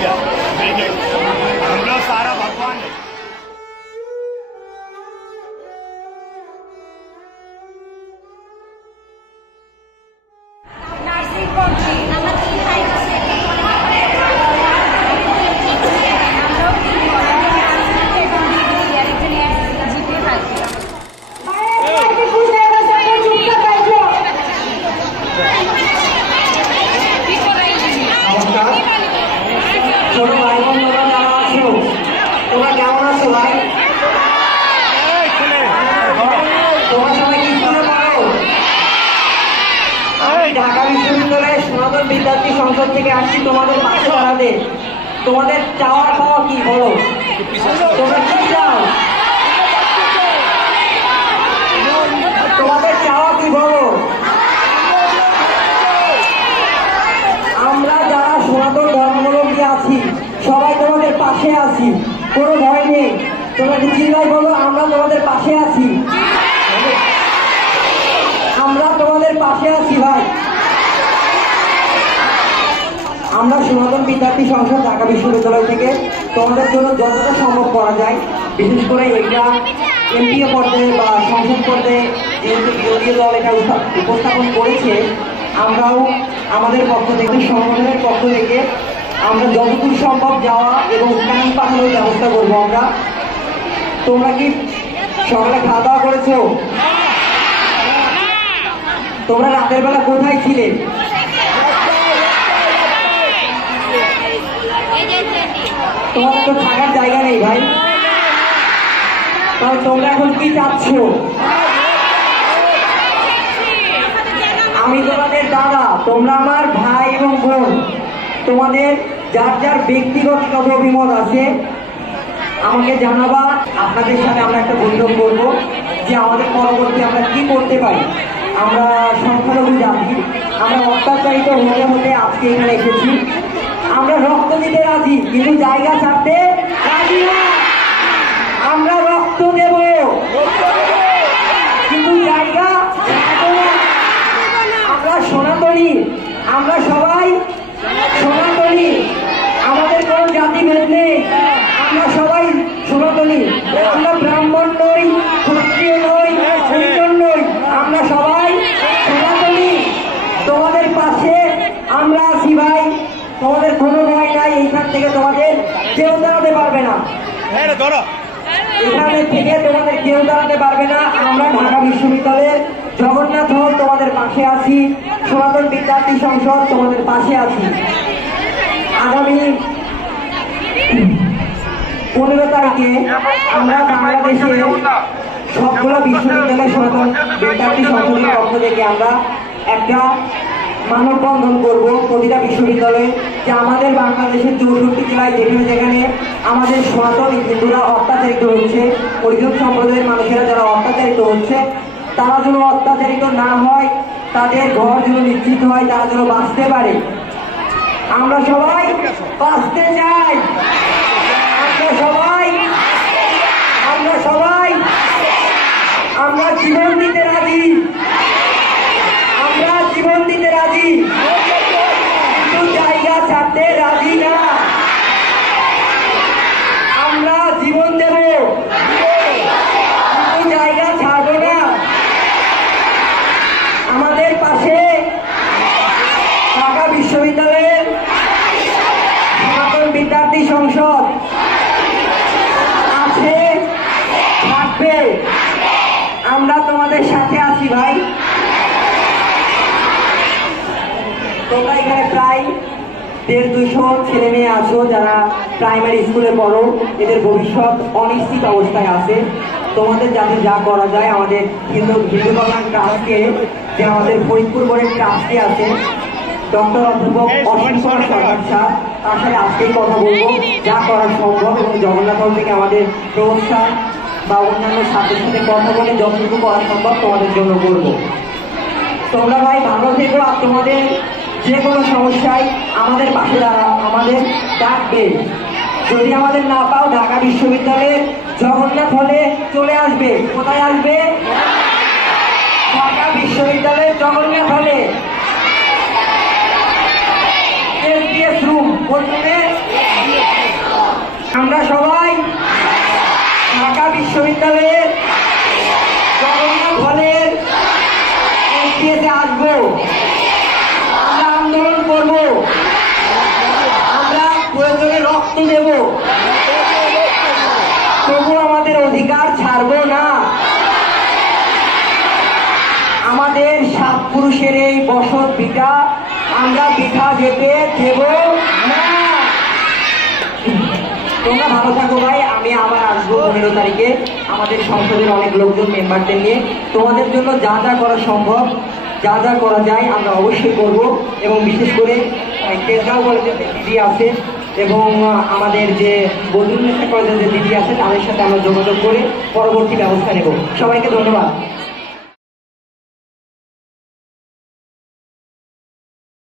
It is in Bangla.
हम लोग सारा भगवान है। ছোট ভাই বোনরা যারা আছো তোমরা কেমন আছো ভাই? তোমরা সবাই কি করে পারো? আমি ঢাকা বিশ্ববিদ্যালয়ের সনাতন বিদ্যার্থী সংসদ থেকে আসছি তোমাদের পাশে দাঁড়াতে। তোমাদের চাওয়া পাওয়া কি বলো? তোমরা কি চাও? তোমাদের চাওয়া কি বলো? আমরা যারা সনাতন ধর্মাবলম্বী আছি সবাই তোমাদের পাশে আছি, কোনো ভয় নেই। তোমরা চিল্লাই বলো, আমরা তোমাদের পাশে আছি, আমরা তোমাদের পাশে আছি ভাই। আমরা সনাতন বিদ্যার্থী সংসদ ঢাকা বিশ্ববিদ্যালয় থেকে তোমাদের জন্য যতটা সম্ভব করা যায়, বিশেষ করে এটা এমপিও পর্যায়ে বা সংসদ পর্যায়ে যেহেতু বিরোধী দল এটা উপস্থাপন করেছে, আমরাও আমাদের পক্ষ থেকে সংগঠনের পক্ষ থেকে আমরা যতদূর সম্ভব যাওয়া এবং কান পাঠানোর ব্যবস্থা করবো আমরা। তোমরা কি সকালে খাওয়া দাওয়া করেছো? তোমরা রাতের বেলা কোথায় ছিলে? তোমাদের তো থাকার জায়গা নেই ভাই, তাহলে তোমরা এখন কি চাচ্ছ? আমি তোমাদের দাদা, তোমরা আমার ভাই এবং বোন। তোমাদের যার যার ব্যক্তিগত কত অভিমত আছে আমাকে জানাবা। আপনাদের সাথে আমরা একটা বৈঠক করবো যে আমাদের পরবর্তী আমরা কি করতে পারি। আমরা সংখ্যালঘু জাতি, আমরা অত্যাচারিত হতে হতে আজকে এখানে এসেছি। আমরা রক্ত দিতে রাজি, কিন্তু জায়গা ছাড়তে রাজি না। আমরা রক্ত দেব কিন্তু জায়গা ছাড়বো না। আমরা সনাতনী, আমরা সবাই সনাতনী, আমাদের কোনো জাতিভেদ নেই, আমরা সবাই সনাতনী। আমরা ব্রাহ্মণ নই, ক্ষত্রিয় নই, হরিজন নই, আমরা সবাই সনাতনী। তোমাদের পাশে আমরা আছি ভাই, তোমাদের কোনো ভয় নাই। এইখান থেকে তোমাদের কেউ দাঁড়াতে পারবে না, এখানে থেকে তোমাদের কেউ দাঁড়াতে পারবে না। আমরা ঢাকা বিশ্ববিদ্যালয়ের জগন্নাথ হল তোমাদের পাশে আছি, সনাতন বিদ্যার্থী সংসদ তোমাদের পাশে আছি। আগামী 15 তারিখে আমরা বাংলাদেশে সবগুলো বিশ্ববিদ্যালয় সনাতন বিদ্যার্থী সংসদের পক্ষ থেকে আমরা একটা মানববন্ধন করব প্রতিটা বিশ্ববিদ্যালয়ে, যে আমাদের বাংলাদেশের 64 জেলায় যেখানে যেখানে আমাদের সনাতন হিন্দুরা অত্যাচারিত হচ্ছে, হরিজন সম্প্রদায়ের মানুষেরা যারা অত্যাচারিত হচ্ছে, তারা যেন অত্যাচারিত না হয়, তাদের ঘর যেন নিশ্চিত হয়, তারা যেন বাঁচতে পারে। আমরা সবাই বাঁচতে চাই, আমরা সবাই আমরা জীবন দিতে রাজি, আমরা জীবন দিতে রাজি, কিন্তু জায়গা ছাড়তে রাজি না। আমরা জীবন দেব কিন্তু জায়গা ছাড়বো না। আমাদের পাশে ঢাকা বিশ্ববিদ্যালয়ের সনাতন বিদ্যার্থী সংসদ আছে, থাকবে। আমরা তোমাদের সাথে আছি ভাই। তোমরা এখানে প্রায় 150-200 ছেলে মেয়ে আছো যারা প্রাইমারি স্কুলে পড়ো, এদের ভবিষ্যৎ অনিশ্চিত অবস্থায় আছে। তোমাদের যাতে যা করা যায়, আমাদের হিন্দু কল্যাণ ট্রাস্টকে, যে আমাদের ফরিদপুর বোর্ডের ট্রাস্টে আছে ডক্টর অধ্যাপক অসীম কুমার সরকার স্যার, তার সাথে আজকেই কথা বলবো যা করা সম্ভব, এবং জগন্নাথ হল থেকে আমাদের প্রস্তাব বা অন্যান্য ছাত্রের সাথে কথা বলে যতটুকু করা সম্ভব তোমাদের জন্য করবো। তোমরা ভাই ভালো থেকো, আর তোমাদের যে কোনো সমস্যায় আমাদের পাশে আমাদের ডাকবে। যদি আমাদের না পাও, ঢাকা বিশ্ববিদ্যালয়ের জগন্নাথ হলে চলে আসবে। কোথায় আসবে? ঢাকা বিশ্ববিদ্যালয়ের জগন্নাথ হলে এসডিএস রুম, প্রথমে আমরা সবাই ঢাকা বিশ্ববিদ্যালয়ের জগন্নাথ হলের এসটিএসে আসবো। আমরা আন্দোলন করব, আমরা প্রয়োজনে রক্ত দেব, তবু আমাদের অধিকার ছাড়বো না। আমাদের সাত পুরুষের এই বসত ভিটা আমরা বৃথা যেতে দেব না। তোমরা ভালো থাকো ভাই, আমি আবার আসবো 15 তারিখে আমাদের সংসদের অনেক লোকজন মেম্বারদের নিয়ে। তোমাদের জন্য যা যা করা সম্ভব, যা যা করা যায় আমরা অবশ্যই করব। এবং বিশেষ করে কেজগাঁও কলেজের যে দিদি আছে এবং আমাদের যে বদরুন্নেসা কলেজের যে দিদি আছে তাদের সাথে আমরা যোগাযোগ করে পরবর্তী ব্যবস্থা নেব। সবাইকে ধন্যবাদ।